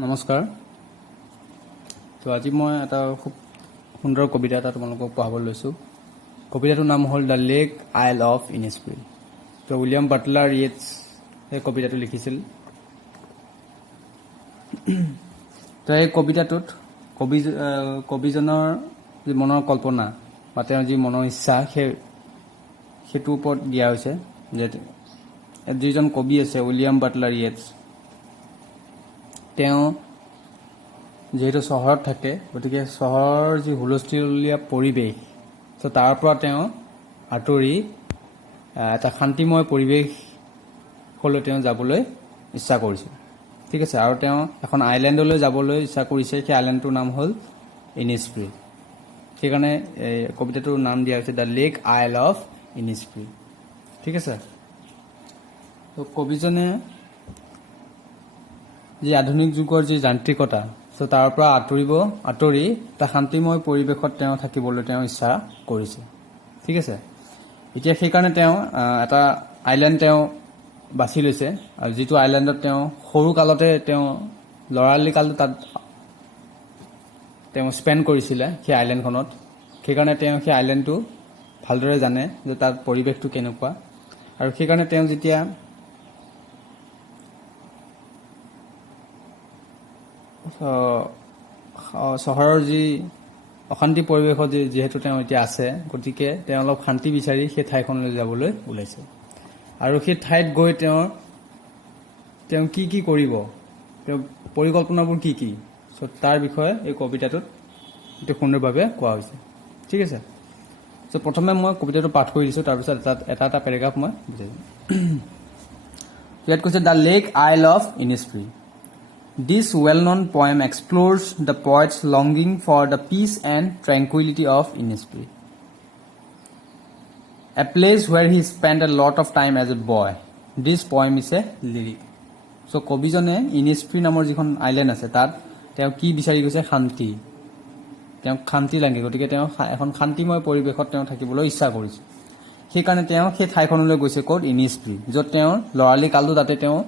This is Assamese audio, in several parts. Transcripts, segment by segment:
নমস্কাৰ। তো আজি মই এটা খুব সুন্দৰ কবিতা এটা তোমালোকক পঢ়াব লৈছোঁ। কবিতাটোৰ নাম হ'ল দ্য লেক আইল অফ ইনিছফ্ৰি। তো উইলিয়াম বাটলাৰ য়েটছ এই কবিতাটো লিখিছিল। তো এই কবিতাটোত কবিজনৰ যি মনৰ কল্পনা বা তেওঁৰ যি মনৰ ইচ্ছা সেইটোৰ ওপৰত দিয়া হৈছে যে যিজন কবি আছে উইলিয়াম বাটলাৰ য়েটছ, তেওঁ যিহেতু চহৰত থাকে, গতিকে চহৰৰ যি হুলস্থুলীয়া পৰিৱেশ, তো তাৰ পৰা তেওঁ আঁতৰি এটা শান্তিময় পৰিৱেশলৈ তেওঁ যাবলৈ ইচ্ছা কৰিছে। ঠিক আছে, আৰু তেওঁ এখন আইলেণ্ডলৈ যাবলৈ ইচ্ছা কৰিছে। সেই আইলেণ্ডটোৰ নাম হ'ল ইনিছফ্ৰি। সেইকাৰণে এই কবিতাটোৰ নাম দিয়া হৈছে দ্য লেক আইল অফ ইনিছফ্ৰি। ঠিক আছে, তো কবিজনে যি আধুনিক যুগৰ যি যান্ত্ৰিকতা, চ' তাৰ পৰা আঁতৰি এটা শান্তিময় পৰিৱেশত তেওঁ থাকিবলৈ তেওঁ ইচ্ছা কৰিছে। ঠিক আছে, এতিয়া সেইকাৰণে তেওঁ এটা আইলেণ্ড তেওঁ বাছি লৈছে, আৰু যিটো আইলেণ্ডত তেওঁ সৰু কালতে তেওঁ ল'ৰালি কালটো তাত তেওঁ স্পেণ্ড কৰিছিলে সেই আইলেণ্ডখনত। সেইকাৰণে তেওঁ সেই আইলেণ্ডটো ভালদৰে জানে যে তাত পৰিৱেশটো কেনেকুৱা, আৰু সেইকাৰণে তেওঁ যেতিয়া চহৰৰ যি অশান্তি পৰিৱেশত যিহেতু তেওঁ এতিয়া আছে, গতিকে তেওঁ অলপ শান্তি বিচাৰি সেই ঠাইখনলৈ যাবলৈ ওলাইছে। আৰু সেই ঠাইত গৈ তেওঁ কি কৰিব, তেওঁ পৰিকল্পনাবোৰ কি, চ' তাৰ বিষয়ে এই কবিতাটোত অতি সুন্দৰভাৱে কোৱা হৈছে। ঠিক আছে, চ' প্ৰথমে মই কবিতাটো পাঠ কৰি দিছোঁ, তাৰপিছত এটা পেৰেগ্ৰাফ মই বুজাই দিম। ইয়াত কৈছে দ্য লেক আইল of Innisfree. This well-known poem explores the poet's longing for the peace and tranquility of Innisfree, a place where he spent a lot of time as a boy. This poem is a lyric. So, কবিজনে ইনিছফ্ৰি নামৰ যিখন আইলেণ্ড আছে তাত তেওঁ কি বিচাৰি গৈছে? শান্তি। তেওঁক শান্তি লাগে, গতিকে তেওঁ এখন শান্তিময় পৰিৱেশত তেওঁ থাকিবলৈ ইচ্ছা কৰিছে। সেইকাৰণে তেওঁ সেই ঠাইখনলৈ গৈছে, ক'ত? ইনিছফ্ৰি, য'ত তেওঁৰ ল'ৰালি কালটো তাতে তেওঁ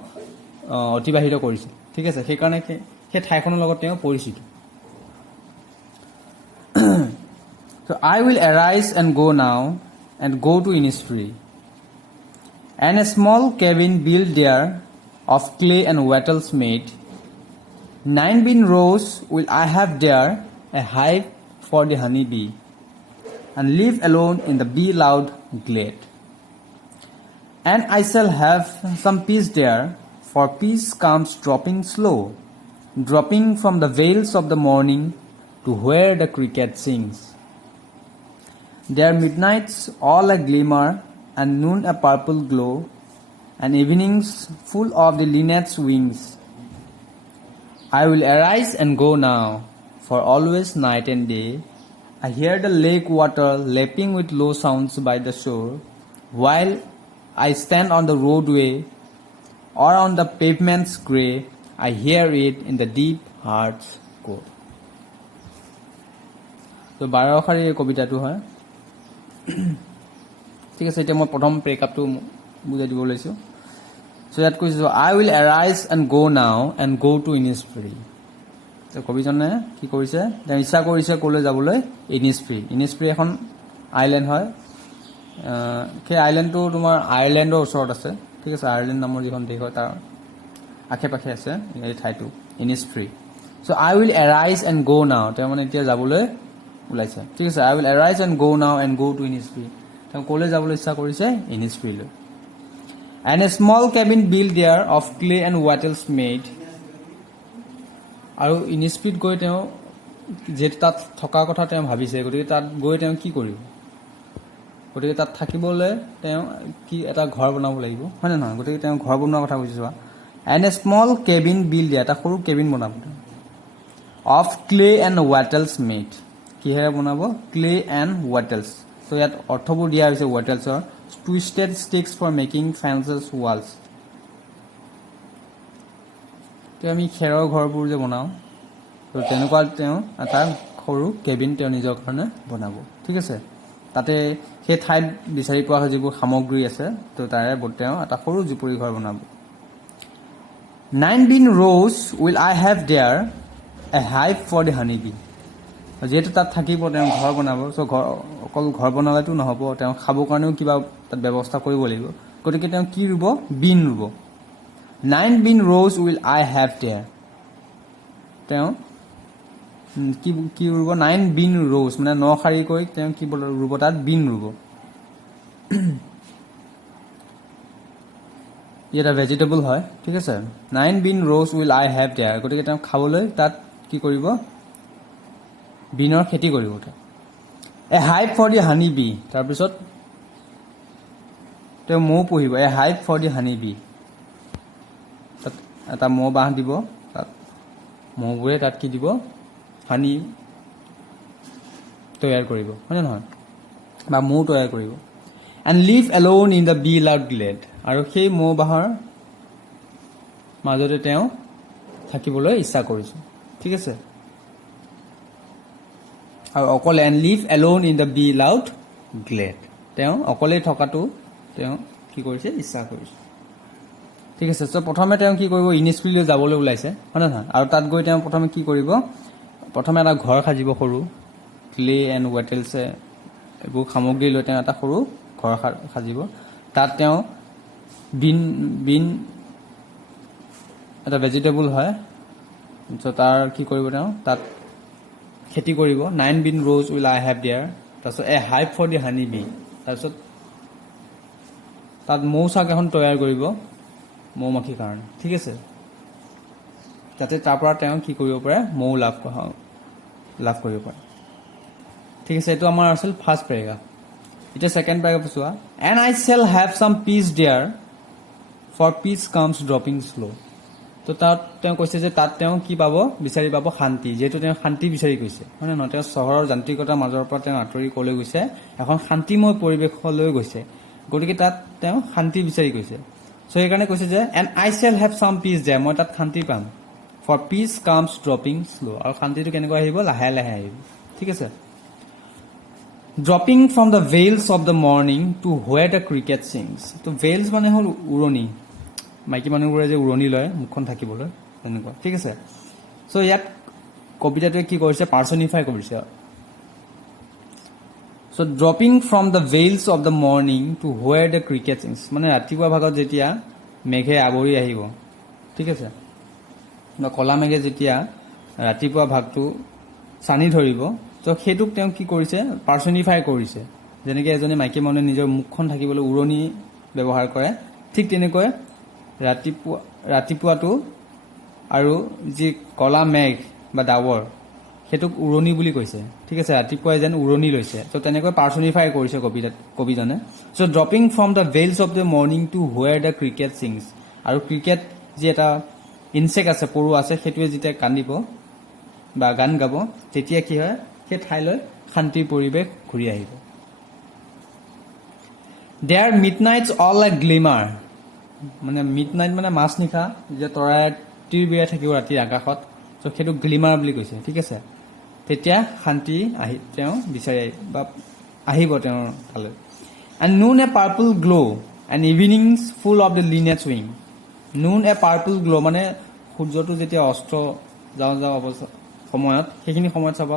অতিবাহিত কৰিছে। ঠিক আছে, সেইকাৰণে সেই ঠাইখনৰ লগত তেওঁ পৰিচিত। So I will arise and go now and go to Innisfree, and a small cabin built there of clay and wattles made. 9 bean rows will I have there, a hive for the honey bee, and live alone in the bee loud glade. And I shall have some peace there, for peace comes dropping slow, dropping from the vales of the morning to where the cricket sings. There midnights all a glimmer, and noon a purple glow, and evenings full of the linnet's wings. I will arise and go now, for always night and day I hear the lake water lapping with low sounds by the shore, while I stand on the roadway or on the pavement's grey, I hear it in the deep heart's core. তো 12 শাৰী এই কবিতাটো হয়। ঠিক আছে, এতিয়া মই প্ৰথম পেৰেগ্ৰাফটো বুজাই দিব লৈছোঁ। চ' ইয়াত কৈছোঁ আই উইল এৰাইজ এণ্ড গ' নাও এণ্ড গ' টু ইনিছফ্ৰি। তো কবিজনে কি কৰিছে? তেওঁ ইচ্ছা কৰিছে ক'লৈ যাবলৈ? ইনিছফ্ৰি। ইনিছফ্ৰি এখন আইলেণ্ড হয়। সেই আইলেণ্ডটো তোমাৰ আয়াৰলেণ্ডৰ ওচৰত আছে। ঠিক আছে, আয়াৰলেণ্ড নামৰ যিখন দেশ হয় তাৰ আশে পাশে আছে এই ঠাইটো, Innisfree. So' I will arise and go' নাও, তেওঁ মানে এতিয়া যাবলৈ ওলাইছে। ঠিক আছে, আই উইল এৰাইজ এণ্ড গ' নাও এণ্ড গ' টু ইনিছফ্ৰি। তেওঁ ক'লৈ যাবলৈ ইচ্ছা কৰিছে? ইনিছফ্ৰিলৈ। And a small cabin build there of clay and wattles made. আৰু ইনিছফ্ৰিত গৈ তেওঁ যিহেতু তাত থকাৰ কথা তেওঁ ভাবিছে, গতিকে তাত গৈ তেওঁ কি কৰিব? গতিকে তাত থাকিবলৈ তেওঁ কি এটা ঘৰ বনাব লাগিব, হয় নে নহয়? গতিকে তেওঁ ঘৰ বনোৱাৰ কথা কৈছে। চোৱা, and a small cabin build দিয়া, এটা সৰু কেবিন বনাব of clay and wattles made. কিহেৰে বনাব? Clay and ৱাটেলছ। ত' ইয়াত অৰ্থবোৰ দিয়া হৈছে ৱাটেলছৰ। Twisted sticks for making fences walls. এতিয়া আমি খেৰৰ ঘৰবোৰ যে বনাওঁ, ত' তেনেকুৱা তেওঁ এটা সৰু কেবিন তেওঁ নিজৰ কাৰণে বনাব। ঠিক আছে, তাতে সেই ঠাইত বিচাৰি পোৱা যিবোৰ সামগ্ৰী আছে, তো তাৰে তেওঁ এটা সৰু জুপুৰি ঘৰ বনাব। 9 bean rows will I have there, a hive for the honeybee. যেহেতু তাত থাকিব তেওঁ ঘৰ বনাব চ' অকল ঘৰ বনালেতো নহ'ব তেওঁ খাবৰ কাৰণেও কিবা তাত ব্যৱস্থা কৰিব লাগিব গতিকে তেওঁ কি ৰুব বিন ৰুব 9 bean rows will I have there তেওঁ কি ৰুব 9 bean rows মানে 9 শাৰীকৈ তেওঁ কি ৰুব তাত বিন ৰুব এটা ভেজিটেবল হয় ঠিক আছে 9 bean rows will I have there গতিকে তেওঁ খাবলৈ তাত কি কৰিব বিনৰ খেতি কৰিব a hive for the honey bee তাৰপিছত তেওঁ মৌ পুহিব a hive for the honey bee তাত এটা মৌ বাঁহ দিব তাত মৌবোৰে তাত কি দিব হানি তৈয়াৰ কৰিব হয়নে নহয় বা মৌ তৈয়াৰ কৰিব and live alone in the bee loud glade আৰু সেই মৌ বাঁহৰ মাজতে তেওঁ থাকিবলৈ ইচ্ছা কৰিছে ঠিক আছে আৰু অকলে and live alone in the bee loud glade তেওঁ অকলেই থকাটো তেওঁ কি কৰিছে ইচ্ছা কৰিছে ঠিক আছে চ' প্ৰথমে তেওঁ কি কৰিব ইনিস্ফ্ৰীলৈ যাবলৈ ওলাইছে হয় নে নহয় আৰু তাত গৈ তেওঁ প্ৰথমে কি কৰিব প্ৰথমে এটা ঘৰ সাজিব সৰু ক্লে এণ্ড ৱেটেলছে এইবোৰ সামগ্ৰী লৈ তেওঁ এটা সৰু ঘৰ সাজিব তাত তেওঁ বিন এটা ভেজিটেবল হয় চ' তাৰ কি কৰিব তেওঁ তাত খেতি কৰিব 9 bean rows will I have there তাৰপিছত a hive for the honey bee তাৰপিছত তাত মৌচাক এখন তৈয়াৰ কৰিব মৌমাখিৰ কাৰণে ঠিক আছে যাতে তাৰ পৰা তেওঁ কি কৰিব পাৰে মৌ লাভ কৰিব পাৰে ঠিক আছে এইটো আমাৰ আছিল ফাৰ্ষ্ট পেৰাগ্ৰাফ এতিয়া ছেকেণ্ড পেৰাগ্ৰাফ চোৱা and I shall have some peace there for peace comes dropping slow' তো তাত তেওঁ কৈছে যে তাত তেওঁ কি পাব বিচাৰি পাব শান্তি যিহেতু তেওঁ শান্তি বিচাৰি গৈছে হয় নে নহয় তেওঁ চহৰৰ যান্ত্ৰিকতাৰ মাজৰ পৰা তেওঁ আঁতৰি ক'লৈ গৈছে এখন শান্তিময় পৰিৱেশলৈ গৈছে গতিকে তাত তেওঁ শান্তি বিচাৰি গৈছে চ' সেইকাৰণে কৈছে যে and I shall have some peace there মই তাত শান্তি পাম for peace comes dropping slow' আৰু শান্তিটো কেনেকৈ আহিব লাহে লাহে আহিব ঠিক আছে dropping from the veils of the morning to where the cricket sings তো ভেইলছ মানে হ'ল উৰণি মাইকী মানুহবোৰে যে উৰণি লয় মুখখন থাকিবলৈ তেনেকুৱা ঠিক আছে চ' ইয়াত কবিতাটোৱে কি কৰিছে পাৰ্চনিফাই কৰিছে so' dropping from the veils of the morning to where the cricket sings মানে ৰাতিপুৱা ভাগত যেতিয়া মেঘে আৱৰি আহিব ঠিক আছে বা কলা মেঘে যেতিয়া ৰাতিপুৱা ভাগটো চানি ধৰিব ত' সেইটোক তেওঁ কি কৰিছে পাৰ্চনিফাই কৰিছে যেনেকৈ এজনী মাইকী মানুহে নিজৰ মুখখন থাকিবলৈ উৰণি ব্যৱহাৰ কৰে ঠিক তেনেকৈ ৰাতিপুৱাটো আৰু যি কলা মেঘ বা ডাৱৰ সেইটোক উৰণি বুলি কৈছে ঠিক আছে ৰাতিপুৱাই যেন উৰণি লৈছে ত' তেনেকৈ পাৰ্চনিফাই কৰিছে কবিজনে so' dropping from the veils of the morning to where the cricket sings আৰু ক্ৰিকেট যি এটা ইনচেক্ট আছে পৰু আছে সেইটোৱে যেতিয়া কান্দিব বা গান গাব তেতিয়া কি হয় সেই ঠাইলৈ শান্তিৰ পৰিৱেশ ঘূৰি আহিব there midnight's all like glimmer মানে মিড নাইট মানে মাজনিশা যে তৰাই টিৰ বিৰাই থাকিব ৰাতিৰ আকাশত চ' সেইটো গ্লিমাৰ বুলি কৈছে ঠিক আছে তেতিয়া শান্তি তেওঁ বিচাৰি আহিব তেওঁৰ ফালে and noon a purple glow' and evenings full of the linnet's উইং নুন এ পাৰ্পল গ্ল' মানে সূৰ্যটো যেতিয়া অস্ত যাওঁ অৱস্থা সময়ত সেইখিনি সময়ত চাব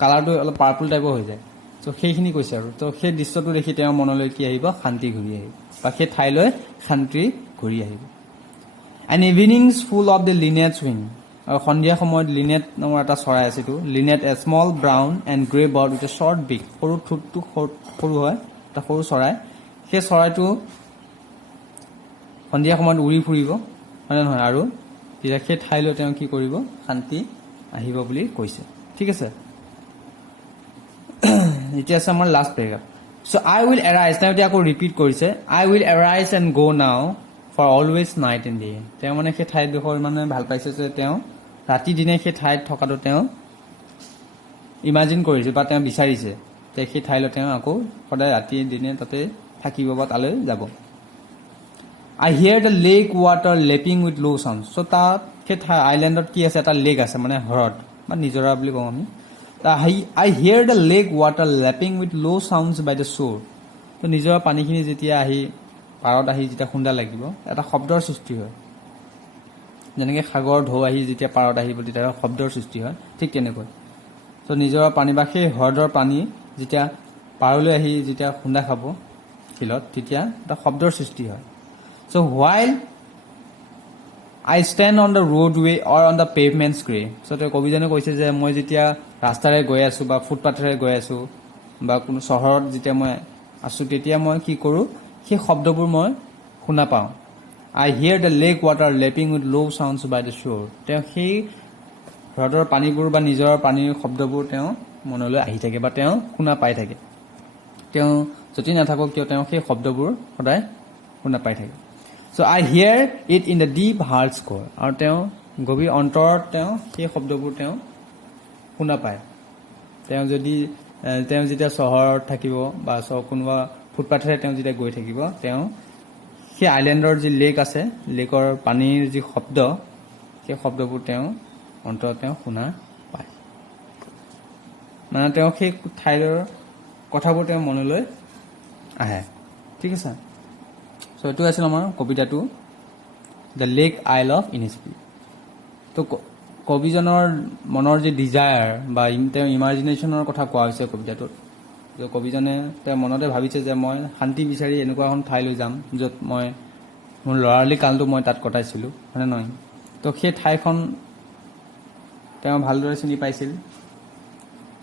কালাৰটো অলপ পাৰ্পল টাইপৰ হৈ যায় চ' সেইখিনি কৈছে আৰু তো সেই দৃশ্যটো দেখি তেওঁৰ মনলৈ কি আহিব শান্তি ঘূৰি আহিব বা সেই ঠাইলৈ শান্তি ঘূৰি আহিব and evenings full of the linnet's উইং আৰু সন্ধিয়া সময়ত লিনেট নামৰ এটা চৰাই আছে এইটো linnet a small brown and grey bird with a short beak সৰু ঠোঁটটো সৰু হয় এটা সৰু চৰাই সেই চৰাইটো সন্ধিয়া সময়ত উৰি ফুৰিব হয় নে নহয় আৰু তেতিয়া সেই ঠাইলৈ তেওঁ কি কৰিব শান্তি আহিব বুলি কৈছে ঠিক আছে এতিয়া আছে আমাৰ last paragraph so' I will arise তেওঁ এতিয়া আকৌ ৰিপিট কৰিছে আই will arise and go' now for always night and day তেওঁ মানে সেই ঠাইডোখৰ মানে ভাল পাইছে যে তেওঁ ৰাতি দিনে সেই ঠাইত থকাটো তেওঁ ইমাজিন কৰিছে বা তেওঁ বিচাৰিছে যে সেই ঠাইলৈ তেওঁ আকৌ সদায় ৰাতি দিনে তাতে থাকিব বা তালৈ যাব I hear the lake water lapping with low' sound so' তাত সেই আইলেণ্ডত কি আছে এটা লেক আছে মানে হ্ৰদ বা নিজৰা বুলি কওঁ আমি I hear the lake water lapping with low sounds by the shore. তো নিজৰা পানীখিনি যেতিয়া আহি পাৰত আহি যেতিয়া খুন্দা লাগিব এটা শব্দৰ সৃষ্টি হয় যেনেকৈ সাগৰ ঢৌ আহি যেতিয়া পাৰত আহিব তেতিয়া শব্দৰ সৃষ্টি হয়, ঠিক তেনেকৈ চ' নিজৰ পানী বা সেই হ্ৰদৰ পানী যেতিয়া পাৰলৈ আহি যেতিয়া খুন্দা খাব শিলত তেতিয়া এটা শব্দৰ সৃষ্টি হয়। চ' while I stand on the roadway or on the pavement scrape. So, কবিজনে কৈছে যে মই যেতিয়া ৰাস্তাৰে গৈ আছো বা ফুটপাথেৰে গৈ আছো বা কোনো চহৰত যেতিয়া মই আছো তেতিয়া মই কি কৰোঁ সেই শব্দবোৰ মই শুনা পাওঁ। I hear the lake water lapping with low sounds by the shore. তেওঁ সেই হ্ৰদৰ পানীবোৰ বা নিজৰ পানীৰ শব্দবোৰ তেওঁ মনলৈ আহি থাকে বা তেওঁ শুনা পাই থাকে। তেওঁ যদি নাথাকক কিয় তেওঁ সেই শব্দবোৰ সদায় শুনা পাই থাকে। So I hear it in the deep heart's core. আৰু তেওঁ গভীৰ অন্তৰত তেওঁ সেই শব্দবোৰ তেওঁ শুনা পায়। তেওঁ যেতিয়া চহৰত থাকিব বা কোনোবা ফুটপাথেৰে তেওঁ যেতিয়া গৈ থাকিব তেওঁ সেই আইলেণ্ডৰ যি লেক আছে লেকৰ পানীৰ যি শব্দ সেই শব্দবোৰ তেওঁ অন্তৰত তেওঁ শুনা পায়। মানে তেওঁ সেই ঠাইৰ কথাবোৰ তেওঁ মনলৈ আহে, ঠিক আছে। চ' এইটো আছিল আমাৰ কবিতাটো দ্য লেক আইল অফ ইনিছফ্ৰি। তো কবিজনৰ মনৰ যি ডিজায়াৰ বা তেওঁ ইমাজিনেশ্যনৰ কথা কোৱা হৈছে কবিতাটোত। যে কবিজনে তেওঁ মনতে ভাবিছে যে মই শান্তি বিচাৰি এনেকুৱা এখন ঠাইলৈ যাম য'ত মই মোৰ ল'ৰালি কালটো মই তাত কটাইছিলোঁ, হয়নে নহয়। তো সেই ঠাইখন তেওঁ ভালদৰে চিনি পাইছিল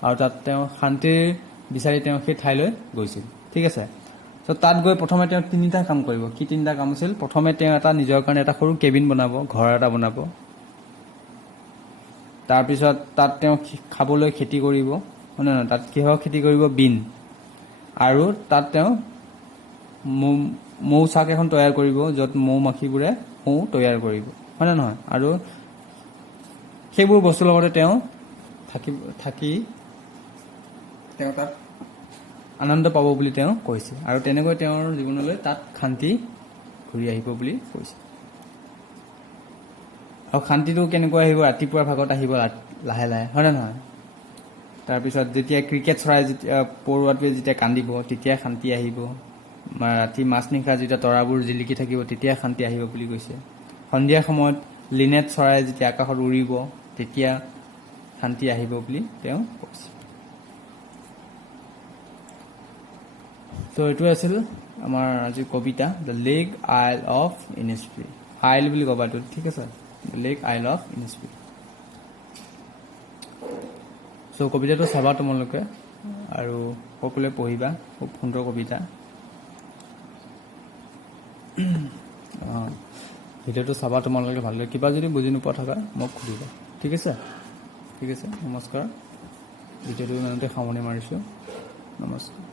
আৰু তাত তেওঁ শান্তি বিচাৰি তেওঁ সেই ঠাইলৈ গৈছিল, ঠিক আছে। চ' তাত গৈ প্ৰথমে তেওঁ 3টা কাম কৰিব। কি 3টা কাম আছিল? প্ৰথমে তেওঁ এটা নিজৰ কাৰণে এটা সৰু কেবিন বনাব, ঘৰ এটা বনাব। তাৰপিছত তাত তেওঁ খাবলৈ খেতি কৰিব, হয় নে নহয়। তাত কিহৰ খেতি কৰিব? বিন। আৰু তাত তেওঁ মৌচাক এখন তৈয়াৰ কৰিব য'ত মৌ মাখিবোৰে মৌ তৈয়াৰ কৰিব, হয় নে নহয়। আৰু সেইবোৰ বস্তুৰ লগতে তেওঁ থাকি তেওঁ তাত আনন্দ পাব বুলি তেওঁ কৈছে। আৰু তেনেকৈ তেওঁৰ জীৱনলৈ তাত শান্তি ঘূৰি আহিব বুলি কৈছে। আৰু শান্তিটো কেনেকৈ আহিব? ৰাতিপুৱাৰ ভাগত আহিব লাহে লাহে, হয় নে নহয়। তাৰপিছত যেতিয়া ক্ৰিকেট চৰাই যেতিয়া পৰুৱাটোৱে যেতিয়া কান্দিব তেতিয়া শান্তি আহিব। ৰাতি মাজনিশা যেতিয়া তৰাবোৰ জিলিকি থাকিব তেতিয়া শান্তি আহিব বুলি কৈছে। সন্ধিয়া সময়ত লিনেট চৰাই যেতিয়া আকাশত উৰিব তেতিয়া শান্তি আহিব বুলি তেওঁ কৈছে। তো এইটো আছিল আমাৰ আজি কবিতা দ্য লেক আইল অফ ইনিছফ্ৰি। আইল বুলি ক'বা এইটো, ঠিক আছে, দ্য লেক আইল অফ ইনিছফ্ৰি। চ' কবিতাটো চাবা তোমালোকে আৰু সকলোৱে পঢ়িবা, খুব সুন্দৰ কবিতা। ভিডিঅ'টো চাবা তোমালোকে ভালদৰে। কিবা যদি বুজি নোপোৱা থকা মোক সুধিবা, ঠিক আছে। ঠিক আছে, নমস্কাৰ। ভিডিঅ'টো ইমানতে সামৰণি মাৰিছোঁ, নমস্কাৰ।